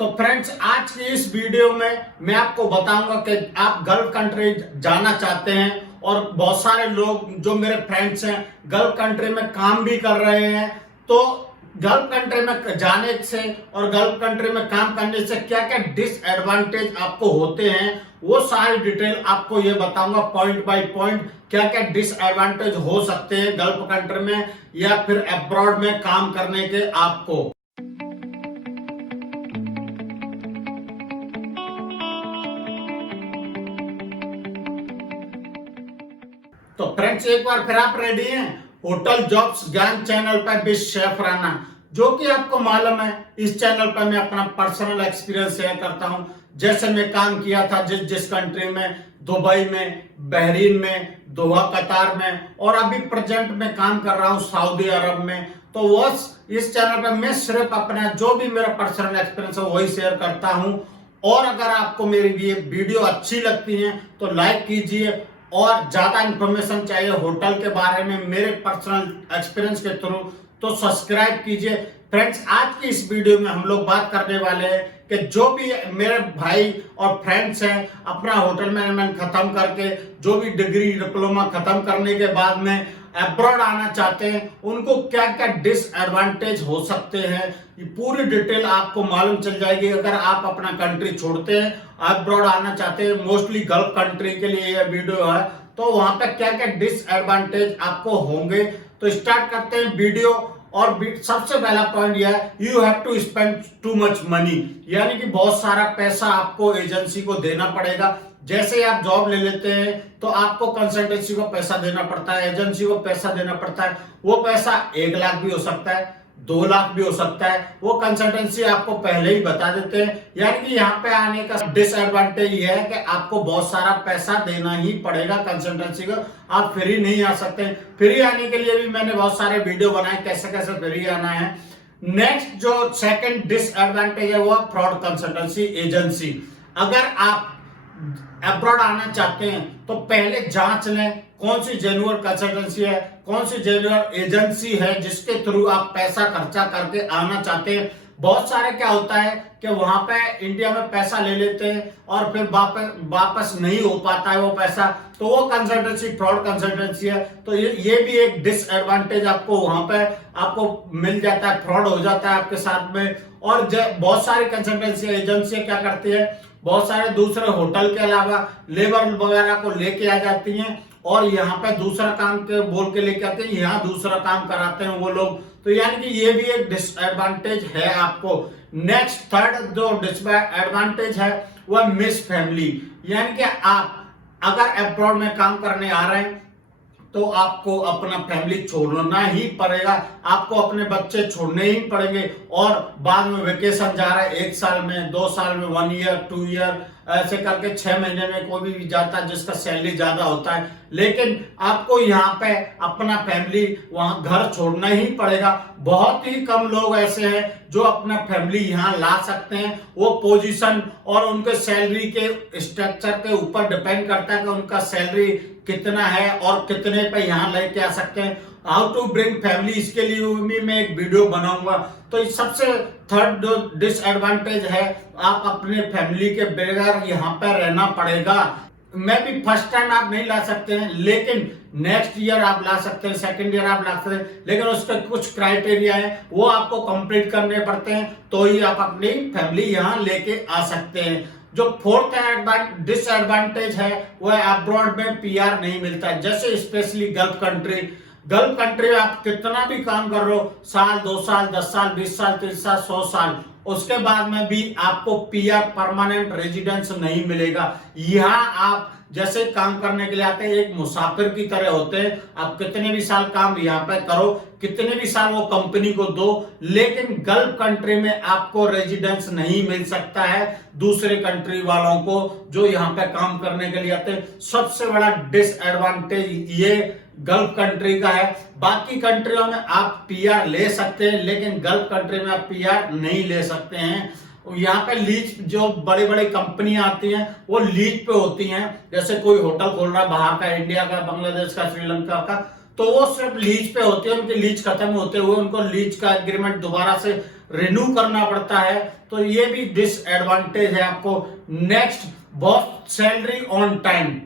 तो फ्रेंड्स, आज की इस वीडियो में मैं आपको बताऊंगा कि आप गल्फ कंट्री जाना चाहते हैं और बहुत सारे लोग जो मेरे फ्रेंड्स हैं गल्फ कंट्री में काम भी कर रहे हैं। तो गल्फ कंट्री में जाने से और गल्फ कंट्री में काम करने से क्या क्या डिसएडवांटेज आपको होते हैं, वो सारी डिटेल आपको ये बताऊंगा पॉइंट बाय पॉइंट। क्या क्या डिसएडवांटेज हो सकते हैं गल्फ कंट्री में या फिर अब्रॉड में काम करने के आपको। तो फ्रेंड्स, एक बार फिर आप रेडी हैं होटल जॉब्स ज्ञान चैनल पर विद शेफ राणा। जो कि आपको मालूम है, इस चैनल पर मैं अपना पर्सनल एक्सपीरियंस शेयर करता हूं। जैसे मैं काम किया था जिस कंट्री में, दुबई में, बहरीन में, दोहा कतार में, और अभी प्रेजेंट में काम कर रहा हूं सऊदी अरब में। तो बस इस चैनल पर मैं सिर्फ अपना जो भी मेरा पर्सनल एक्सपीरियंस है वही शेयर करता हूं। और अगर आपको मेरी ये वीडियो अच्छी लगती है तो लाइक कीजिए, और ज्यादा इंफॉर्मेशन चाहिए होटल के बारे में मेरे पर्सनल एक्सपीरियंस के थ्रू तो सब्सक्राइब कीजिए। फ्रेंड्स, आज की इस वीडियो में हम लोग बात करने वाले हैं कि जो भी मेरे भाई और फ्रेंड्स हैं अपना होटल मैनेजमेंट खत्म करके, जो भी डिग्री डिप्लोमा खत्म करने के बाद में अब्रॉड आना चाहते हैं, उनको क्या क्या डिसएडवांटेज हो सकते हैं, ये पूरी डिटेल आपको मालूम चल जाएगी। अगर आप अपना कंट्री छोड़ते हैं, अब्रॉड आना चाहते हैं, मोस्टली गल्फ कंट्री के लिए यह वीडियो है, तो वहां पे क्या क्या डिसएडवांटेज आपको होंगे। तो स्टार्ट करते हैं वीडियो। और सबसे पहला पॉइंट यह है, you have to spend too much money, यानी कि बहुत सारा पैसा आपको एजेंसी को देना पड़ेगा। जैसे ही आप जॉब ले लेते हैं तो आपको कंसल्टेंसी को पैसा देना पड़ता है, एजेंसी को पैसा देना पड़ता है। वो पैसा 1 लाख भी हो सकता है, 2 लाख भी हो सकता है, वो कंसल्टेंसी आपको पहले ही बता देते हैं। यानी कि यहाँ पे आने का डिसएडवांटेज ये है कि आपको बहुत सारा पैसा देना ही पड़ेगा कंसल्टेंसी को, आप फ्री नहीं आ सकते। फ्री आने के लिए भी मैंने बहुत सारे वीडियो बनाए कैसे कैसे फ्री आना है। नेक्स्ट जो सेकंड डिसएडवांटेज है वो फ्रॉड कंसल्टेंसी एजेंसी। अगर आप अब्रॉड आना चाहते हैं तो पहले जांच लें कौन सी जेन्युइन कंसल्टेंसी है, कौन सी जेन्युइन एजेंसी है जिसके थ्रू आप पैसा खर्चा करके आना चाहते हैं। बहुत सारे क्या होता है कि वहां पे इंडिया में पैसा ले लेते हैं और फिर वापस नहीं हो पाता है वो पैसा, तो वो कंसल्टेंसी फ्रॉड कंसल्टेंसी है। तो ये भी एक डिसएडवांटेज आपको वहां पे आपको मिल जाता है, फ्रॉड हो जाता है आपके साथ में। और बहुत सारी कंसल्टेंसी एजेंसियां क्या करती है, बहुत सारे दूसरे होटल के अलावा लेबर वगैरह को लेके आ जाती हैं और यहाँ पे दूसरा काम के बोल के लेके आते हैं, यहाँ दूसरा काम कराते हैं वो लोग। तो यानी कि ये भी एक डिसएडवांटेज है आपको। नेक्स्ट थर्ड जो डिसएडवांटेज है वह मिस फैमिली, यानी कि आप अगर अब्रॉड में काम करने आ रहे हैं तो आपको अपना फैमिली छोड़ना ही पड़ेगा, आपको अपने बच्चे छोड़ने ही पड़ेंगे। और बाद में वेकेशन जा रहा है 1 साल में, 2 साल में, 1 ईयर, 2 ईयर, ऐसे करके 6 महीने में कोई भी जाता है जिसका सैलरी ज्यादा होता है, लेकिन आपको यहाँ पे अपना फैमिली वहां घर छोड़ना ही पड़ेगा। बहुत ही कम लोग ऐसे हैं जो अपना फैमिली यहाँ ला सकते हैं। वो पोजीशन और उनके सैलरी के स्ट्रक्चर के ऊपर डिपेंड करता है कि उनका सैलरी कितना है और कितने पे यहाँ लेके आ सकते हैं। हाउ टू ब्रिंग फैमिली, इसके लिए भी मैं एक वीडियो बनाऊंगा। तो सबसे थर्ड जो डिसएडवांटेज है, आप अपने फैमिली के बगैर यहाँ पे रहना पड़ेगा। मैं भी फर्स्ट टाइम आप नहीं ला सकते हैं, लेकिन नेक्स्ट ईयर आप ला सकते हैं, सेकंड ईयर आप ला सकते हैं, लेकिन उसके कुछ क्राइटेरिया है वो आपको कंप्लीट करने पड़ते हैं, तो ही आप अपनी फैमिली यहाँ लेके आ सकते हैं। जो फोर्थ डिसएडवांटेज है वह अब्रॉड में पीआर नहीं मिलता है। जैसे स्पेशली गल्फ कंट्री में आप कितना भी काम कर रहे हो, साल, 2 साल, 10 साल, 20 साल, 30 साल, 100 साल, उसके बाद में भी आपको पीआर परमानेंट रेजिडेंस नहीं मिलेगा। यहाँ आप जैसे काम करने के लिए आते हैं एक मुसाफिर की तरह होते हैं, आप कितने भी साल काम यहाँ पे करो, कितने भी साल वो कंपनी को दो, लेकिन गल्फ कंट्री में आपको रेजिडेंस नहीं मिल सकता है दूसरे कंट्री वालों को जो यहाँ पे काम करने के लिए आते हैं। सबसे बड़ा डिसएडवांटेज ये गल्फ कंट्री का है। बाकी कंट्रियों में आप पीआर ले सकते हैं, लेकिन गल्फ कंट्री में आप पीआर नहीं ले सकते हैं। यहाँ पे लीज, जो बड़ी बड़ी कंपनियां आती हैं वो लीज पे होती हैं। जैसे कोई होटल खोल रहा है बाहर का, इंडिया का, बांग्लादेश का, श्रीलंका का, तो वो सिर्फ लीज पे होती है। उनकी लीज खत्म होते हुए उनको लीज का एग्रीमेंट दोबारा से रिन्यू करना पड़ता है, तो ये भी डिसएडवांटेज है आपको। नेक्स्ट, बहुत सैलरी ऑन टाइम।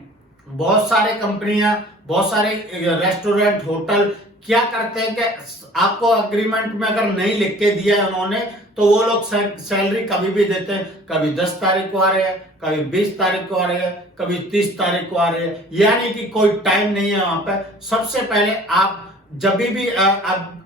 बहुत सारे कंपनियां, बहुत सारे रेस्टोरेंट, होटल क्या करते हैं कि आपको अग्रीमेंट में अगर नहीं लिख के दिया है उन्होंने, तो वो लोग सैलरी कभी भी देते हैं। कभी 10 तारीख को आ रहे हैं, कभी 20 तारीख को आ रहे हैं, कभी 30 तारीख को आ रहे हैं, यानी कि कोई टाइम नहीं है वहां पर। सबसे पहले आप जब भी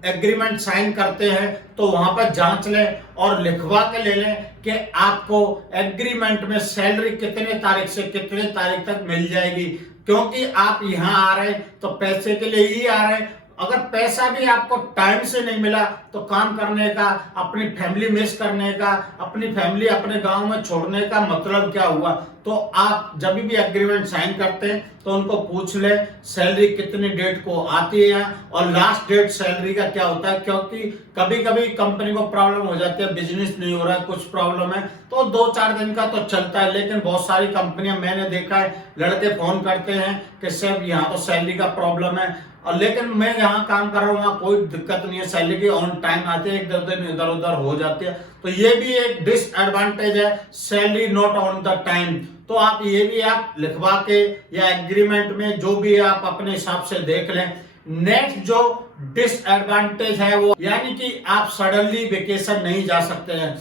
एग्रीमेंट साइन करते हैं तो वहां पर जांच लें और लिखवा के ले लें कि आपको एग्रीमेंट में सैलरी कितने तारीख से कितने तारीख तक मिल जाएगी। क्योंकि आप यहां आ रहे हैं तो पैसे के लिए ही आ रहे हैं। अगर पैसा भी आपको टाइम से नहीं मिला तो काम करने का, अपनी फैमिली मिस करने का, अपनी फैमिली अपने गांव में छोड़ने का मतलब क्या हुआ। तो आप जब भी एग्रीमेंट साइन करते हैं तो उनको पूछ ले सैलरी कितनी डेट को आती है और लास्ट डेट सैलरी का क्या होता है। क्योंकि कभी कभी कंपनी को प्रॉब्लम हो जाती है, बिजनेस नहीं हो रहा है, कुछ प्रॉब्लम है, तो 2-4 दिन का तो चलता है। लेकिन बहुत सारी कंपनियां मैंने देखा है, लड़के फोन करते हैं कि सर यहाँ तो सैलरी का प्रॉब्लम है, और लेकिन मैं यहाँ काम कर रहा हूँ, वहां कोई दिक्कत नहीं है, सैलरी की ऑन टाइम आती है, एक दिन इधर उधर हो जाती है। तो ये भी एक डिसएडवांटेज है, salary not on the time. तो आप ये भी आप लिखवा के या एग्रीमेंट में जो भी आप अपने हिसाब से देख लें। नेक्स्ट जो डिसएडवांटेज है वो, यानी कि आप सडनली वेकेशन नहीं जा सकते हैं,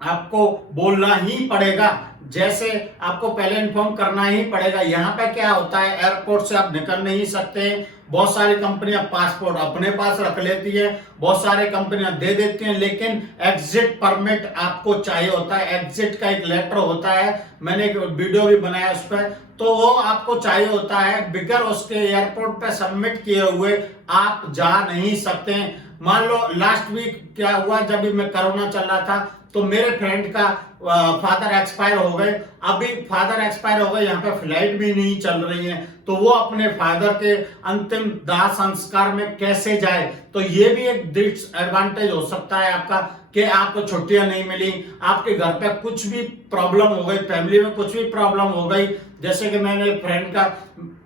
आपको बोलना ही पड़ेगा, जैसे आपको पहले इन्फॉर्म करना ही पड़ेगा। यहाँ पे क्या होता है, एयरपोर्ट से आप निकल नहीं सकते। बहुत सारी कंपनियां पासपोर्ट अपने पास रख लेती है, बहुत सारी कंपनियां दे देती हैं, लेकिन एग्जिट परमिट आपको चाहिए होता है। एग्जिट का एक लेटर होता है, मैंने एक वीडियो भी बनाया उस पर, तो वो आपको चाहिए होता है। बगैर उसके एयरपोर्ट पे सबमिट किए हुए आप जा नहीं सकते। मान लो लास्ट वीक क्या हुआ, जब भी मैं कोरोना चल रहा था तो मेरे फ्रेंड का फादर एक्सपायर हो गए। अभी फादर एक्सपायर हो गए, यहाँ पे फ्लाइट भी नहीं चल रही है, तो वो अपने फादर के अंतिम दाह संस्कार में कैसे जाए। तो ये भी एक डिसएडवांटेज हो सकता है आपका कि आपको छुट्टियां नहीं मिली, आपके घर पे कुछ भी प्रॉब्लम हो गई, फैमिली में कुछ भी प्रॉब्लम हो गई। जैसे कि मैंने फ्रेंड का,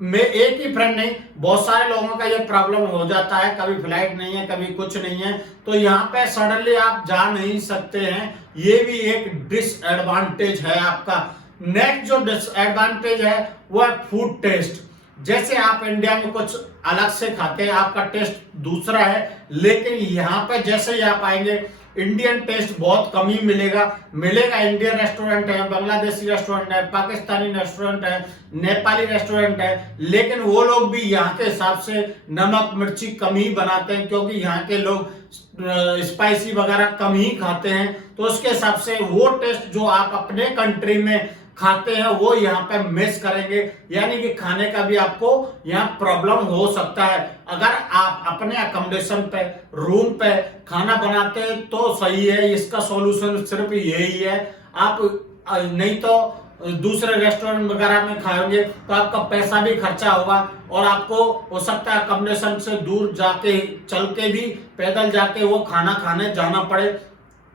मैं एक ही फ्रेंड नहीं, बहुत सारे लोगों का ये प्रॉब्लम हो जाता है, कभी फ्लाइट नहीं है, कभी कुछ नहीं है, तो यहाँ पे सडनली आप जा नहीं सकते हैं। ये भी एक डिसएडवांटेज है आपका। नेक्स्ट जो डिसएडवांटेज है वो है फूड टेस्ट। जैसे आप इंडिया में कुछ अलग से खाते हैं, आपका टेस्ट दूसरा है, लेकिन यहाँ पे जैसे ही आप आएंगे इंडियन टेस्ट बहुत कम ही मिलेगा। इंडियन रेस्टोरेंट है, बांग्लादेशी रेस्टोरेंट है, पाकिस्तानी रेस्टोरेंट है, नेपाली रेस्टोरेंट है, लेकिन वो लोग भी यहाँ के हिसाब से नमक मिर्ची कम ही बनाते हैं, क्योंकि यहाँ के लोग स्पाइसी वगैरह कम ही खाते हैं। तो उसके हिसाब से वो टेस्ट जो आप अपने कंट्री में खाते हैं वो यहाँ पे मिस करेंगे, यानी कि खाने का भी आपको यहाँ प्रॉब्लम हो सकता है। अगर आप अपने अकोमोडेशन पे, रूम पे खाना बनाते हैं तो सही है, इसका सॉल्यूशन सिर्फ यही है। आप नहीं तो दूसरे रेस्टोरेंट वगैरह में खाएंगे तो आपका पैसा भी खर्चा होगा, और आपको हो सकता है अकोमोडेशन से दूर जाके, चल के भी, पैदल जाके वो खाना खाने जाना पड़े।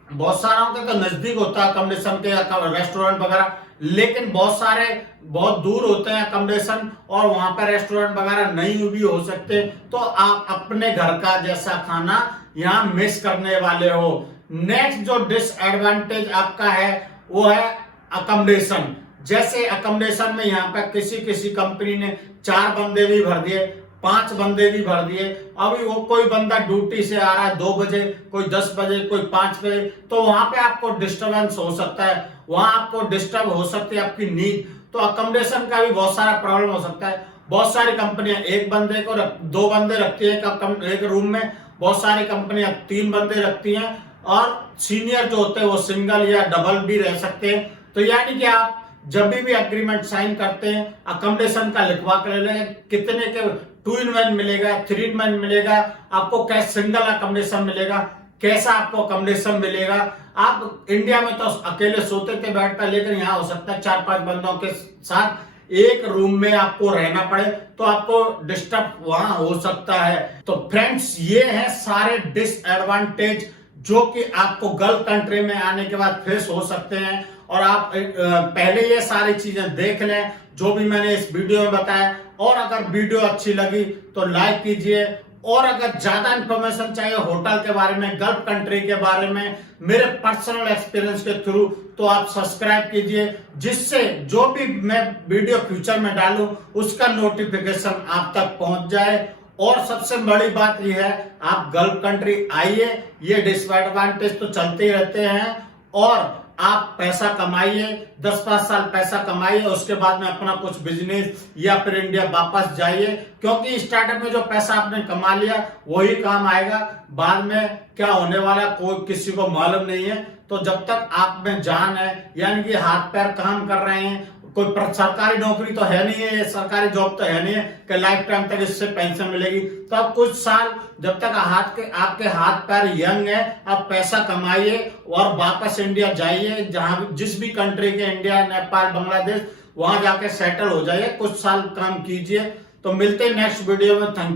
बहुत सारों के तो नजदीक होता है अकोमोडेशन के रेस्टोरेंट वगैरह, लेकिन बहुत सारे बहुत दूर होते हैं अकोमोडेशन, और वहां पर रेस्टोरेंट वगैरह नहीं भी हो सकते। तो आप अपने घर का जैसा खाना यहाँ मिस करने वाले हो। नेक्स्ट जो डिसएडवांटेज आपका है वो है अकोमोडेशन। जैसे अकोमोडेशन में यहाँ पर किसी कंपनी ने 4 बंदे भी भर दिए, 5 बंदे भी भर दिए। अभी वो कोई बंदा ड्यूटी से आ रहा है 2 बजे, कोई 10 बजे, कोई 5 बजे, तो वहां पे आपको डिस्टरबेंस हो सकता है, वहां आपको डिस्टर्ब हो सकती है आपकी नींद। तो अकोमोडेशन का भी बहुत सारा प्रॉब्लम हो सकता है। बहुत सारी कंपनियां 1 बंदे को 2 बंदे रखती है एक रूम में, बहुत सारी कंपनियां 3 बंदे रखती हैं, और सीनियर जो होते हैं वो सिंगल या डबल भी रह सकते हैं। तो यानी कि आप जब भी एग्रीमेंट साइन करते हैं अकोमोडेशन का लिखवा कर ले, कितने के 2 in 1 मिलेगा, 3 in 1 मिलेगा, आपको कैसे सिंगल अकोमोडेशन मिलेगा, कैसा आपको अकोमोडेशन मिलेगा। आप इंडिया में तो अकेले सोते थे बेड पर, लेकिन यहाँ हो सकता है 4-5 बंदों के साथ एक रूम में आपको रहना पड़े, तो आपको डिस्टर्ब वहां हो सकता है। तो फ्रेंड्स, ये है सारे डिसएडवांटेज जो कि आपको गल्फ कंट्री में आने के बाद फेस हो सकते हैं। और आप पहले ये सारी चीजें देख लें जो भी मैंने इस वीडियो में बताया, और अगर वीडियो अच्छी लगी तो लाइक कीजिए और अगर ज्यादा इंफॉर्मेशन चाहिए होटल के बारे में, गल्फ कंट्री के बारे में, मेरे पर्सनल एक्सपीरियंस के थ्रू, तो आप सब्सक्राइब कीजिए, जिससे जो भी मैं वीडियो फ्यूचर में डालूं उसका नोटिफिकेशन आप तक पहुंच जाए। और सबसे बड़ी बात यह है, आप गल्फ कंट्री आइए, ये डिसएडवांटेज तो चलते ही रहते हैं, और आप पैसा कमाइए, 10-5 साल पैसा कमाइए, उसके बाद में अपना कुछ बिजनेस या फिर इंडिया वापस जाइए, क्योंकि स्टार्टअप में जो पैसा आपने कमा लिया वही काम आएगा, बाद में क्या होने वाला कोई किसी को मालूम नहीं है। तो जब तक आप में जान है, यानी कि हाथ पैर काम कर रहे हैं, कोई सरकारी नौकरी तो है नहीं है, सरकारी जॉब तो है नहीं है कि लाइफ टाइम तक इससे पेंशन मिलेगी, तो आप कुछ साल जब तक आपके हाथ पैर यंग है, आप पैसा कमाइए और वापस इंडिया जाइए, जहां जिस भी कंट्री के, इंडिया, नेपाल, बांग्लादेश, वहां जाके सेटल हो जाइए, कुछ साल काम कीजिए। तो मिलते हैं नेक्स्ट वीडियो में। Thank you.